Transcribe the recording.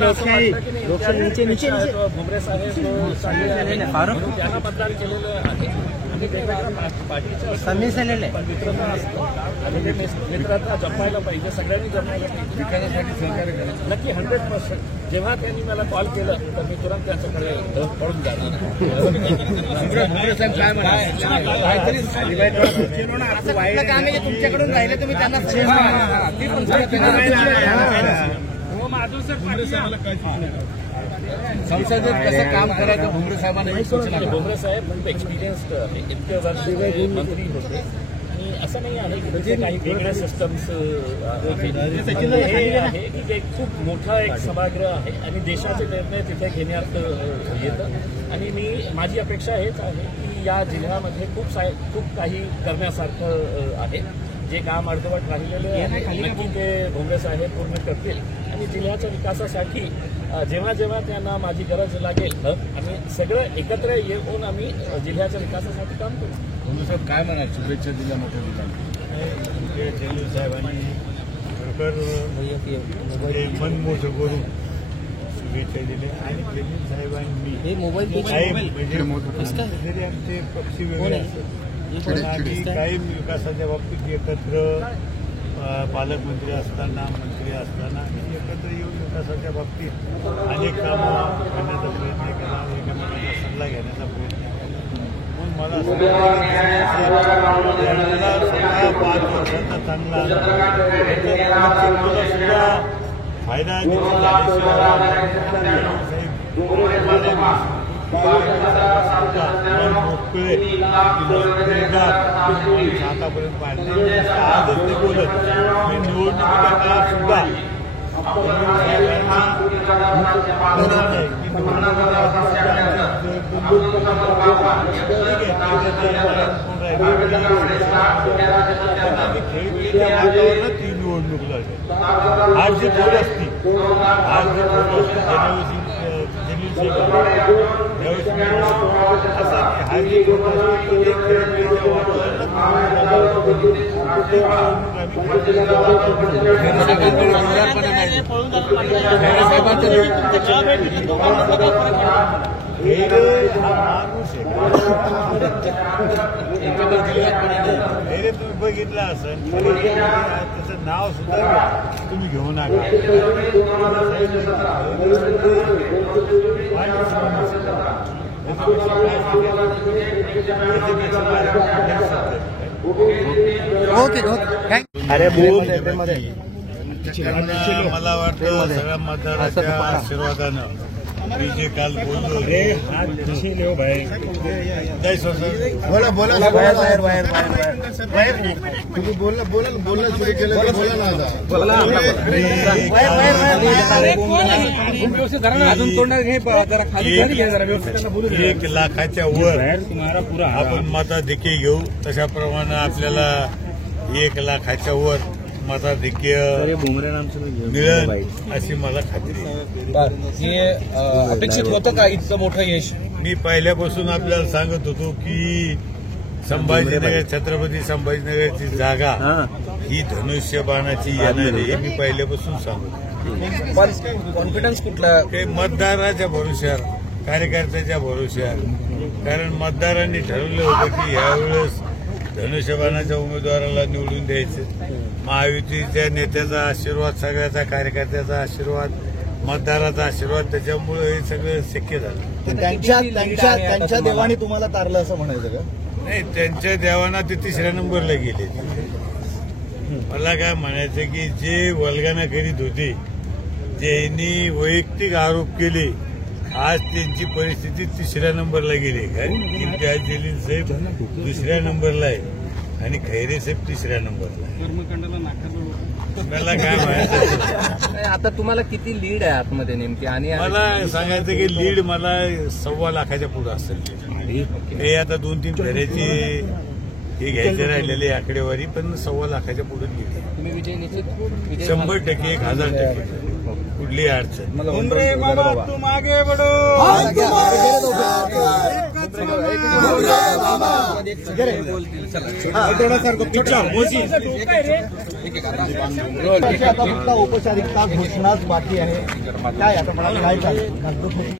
लोकशाही नीचे नीचे भुमरे साहेब फारूक त्यांना मतदान केलेलं आहे आणि वेगवेगळ्या पार्टीच्या समितीने पण मित्रांना आणि ते मित्रांना जपायला पाहिजे, सगळ्यांनी जपायला पाहिजे, विकासासाठी सहकार्य करायचं नक्की 100%. जेव्हा त्यांनी मला कॉल केलं तर मी तुरंत त्यांच्याकडे पळून जाणार. काय म्हणाले तुमच्याकडून राहिले तुम्ही त्यांना संसदेत कसं काम करायचं भुमरे साहेबांना भुमरे साहेब म्हणजे एक्सपिरियन्स्ड आहे, इतके वर्ष मंत्री होते आणि असं नाही आहे की म्हणजे काही वेगळ्या सिस्टम्स आहे की खूप मोठा एक सभागृह आहे आणि देशाचे निर्णय तिथे घेण्यात येतं. आणि माझी अपेक्षा हेच आहे की या जिल्ह्यामध्ये खूप काही करण्यासारखं आहे. जे काम अर्धवट राहिलेले आहे नक्की ते भुमरे साहेब पूर्ण करतील आणि जिल्ह्याच्या विकासासाठी जेव्हा जेव्हा त्यांना माझी गरज लागेल आम्ही सगळं एकत्र येऊन आम्ही जिल्ह्याच्या विकासासाठी काम करू. भुमरे साहेब काय म्हणाल शुभेच्छा दिल्या मोठ्या दिल्या साहेबांनी खरोखर मन मोठं करून शुभेच्छा दिल्या आणि जलील साहेबांनी आमचे पक्षी वेगळे आम्ही कायम विकासाच्या बाबतीत एकत्र पालकमंत्री असताना मंत्री असताना एकत्र येऊन विकासाच्या बाबतीत अनेक कामं करण्याचा प्रयत्न केला, एकमेकांचा सल्ला घेण्याचा प्रयत्न केला. म्हणून मला समजा 5 वर्षांचा चांगला सुद्धा फायदा आतापर्यंत पाहिजे आजच ते बोलत मी निवडणुकीच्या काळात सुद्धा खेळीच्या वातावरणात ती निवडणूक लढली. आज जी थोड असती तुम्ही बघितलं असेल त्याचं नाव सुद्धा तुम्ही घेऊ नका. मला वाटतं सगळ्या मतदाराच्या आशीर्वादानं मी जे काल बोललो बोला बोला बाहेर बाहेर बाहेर तुम्ही बोलणं सुरू केलं बोला 1 लाखाच्या वर आपण मताधिक्य घेऊ. तशाप्रमाणे आपल्याला 1 लाखाच्या वर मताधिक्य मिळेल अशी मला खात्री आहे. अपेक्षित होतं का इतकं मोठं यश? मी पहिल्यापासून आपल्याला सांगत होतो की संभाजीनगर छत्रपती संभाजीनगरची जागा ही धनुष्यबाणाची येणार आहे हे मी पहिल्यापासून सांगतो. कॉन्फिडन्स कुठला? ते मतदाराच्या भरोश्यावर, कार्यकर्त्याच्या भरोश्यावर. कारण मतदारांनी ठरवलं होतं की यावेळेस धनुष्यबाणाच्या उमेदवाराला निवडून द्यायचं. महायुतीच्या नेत्याचा आशीर्वाद, सगळ्याचा कार्यकर्त्याचा आशीर्वाद, मतदाराचा आशीर्वाद, त्याच्यामुळे हे सगळं शक्य झालं. त्यांच्या देवाने तुम्हाला तारलं असं म्हणायचं का? नाही, त्यांच्या देवाना ते 3ऱ्या नंबरला गेले. मला काय म्हणायचं की जे वल्गना करीत होते, ज्यांनी वैयक्तिक आरोप केले, आज त्यांची परिस्थिती 3ऱ्या नंबरला गेली. कारण इम्तियाज जलील साहेब 2ऱ्या नंबरला आहे आणि खैरे साहेब 3ऱ्या नंबरला आहे. मला काय म्हणायचं आता तुम्हाला किती लीड आहे आतमध्ये नेमकी? आणि मला सांगायचं की लीड मला 1.25 लाखाच्या पुढे असेल. हे आता 2-3 फेऱ्याची हे घ्यायचे राहिलेली आकडेवारी, पण 1.25 लाखाच्या पुढे लीड आहे. 100%, 1000% कुठलीही अडचण. आता फक्त औपचारिकता घोषणाच बाकी आहे. काय आता मला काय